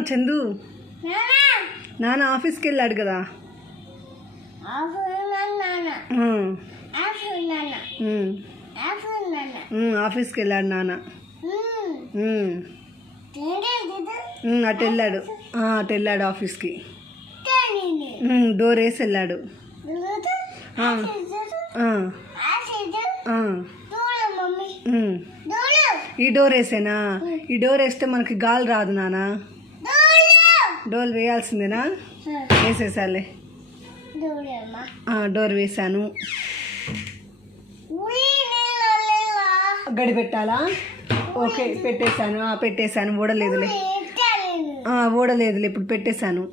చందు నాన్న ఆఫీస్కి వెళ్ళాడు కదా. ఆఫీస్కి వెళ్ళాడు నాన్న. అటు వెళ్ళాడు ఆఫీస్కి. డోర్ వేసి వెళ్ళాడు. ఈ డోర్ వేసేనా? ఈ డోర్ వేస్తే మనకి గాలి రాదు నాన్న. డోర్ వేయాల్సిందేనా? వేసేసాలే. డోర్ వేసాను. గడి పెట్టాలా? ఓకే పెట్టేశాను. ఊడలేదులే ఇప్పుడు పెట్టేశాను.